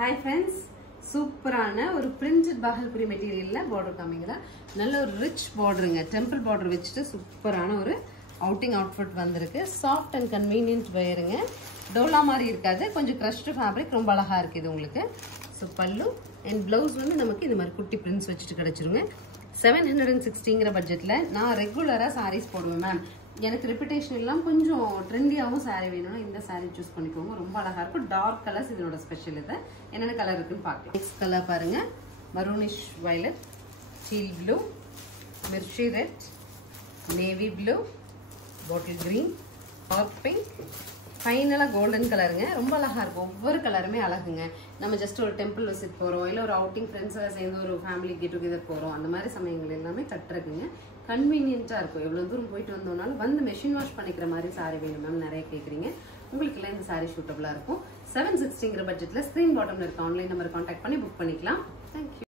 Hi friends, சூப்பரான ஒரு printed Bhagalpuri மெட்டீரியல்ல border காமிங்களா நல்ல ஒரு rich borderங்க temple border வெச்சிட்டு சூப்பரான ஒரு outing outfit வந்திருக்கு soft and convenient wearங்க டோலா மாதிரி இருக்காது கொஞ்சம் crushed fabric ரொம்ப அழகா இருக்கு இது உங்களுக்கு சோ பல்லு and blouse வந்து நமக்கு இந்த மாதிரி குட்டி prints வெச்சிட்டு கிடைச்சிருங்க 760ங்கற பட்ஜெட்ல நான் ரெகுலரா sarees போடுவேன் மேம் எனக்கு ரெபுடேஷன் எல்லாம் கொஞ்சம் ட்ரெண்டியாவும் saree வேணும்னா இந்த saree चूஸ் பண்ணிக்கோங்க ரொம்ப அழகா இருக்கும் டார்க் கலர்ஸ் இதோட ஸ்பெஷல் இது என்னென்ன கலர் இருக்குன்னு பார்க்கலாம் நெக்ஸ்ட் கலர் பாருங்க maroonish violet deal blue Mirchi red navy blue bottle green hot pink ஃபைனலா கோல்டன் கலருங்க ரொம்ப அழகா இருக்கும் ஒவ்வொரு கலருமே அழகுங்க நம்ம ஜஸ்ட் ஒரு டெம்பிள் விசிட் போறோம் இல்ல ஒரு அவுட்டிங் ஃப்ரெண்ட்ஸோட சேர்ந்து ஒரு ஃபேமிலி கெட் டுகெதர் போறோம் அந்த மாதிரி சமயங்கள் எல்லாமே கட்டுறதுங்க கன்வீனியன்ட்டா இருக்கும் எவ்வளவு தூரம் போயிட்டு வந்தோம்னாலும் வந்து மெஷின் வாஷ் பண்ணிக்கிற மாதிரி saree வேணும் மேம் நிறைய கேக்குறீங்க உங்களுக்கு எல்லாம் இந்த saree சூட்டபிளா இருக்கும் 760ங்கற பட்ஜெட்ல ஸ்கிரீன் பாட்டம்ல இருக்க ஆன்லைன் நம்பர் கான்டாக்ட் பண்ணி புக் பண்ணிக்கலாம் Thank you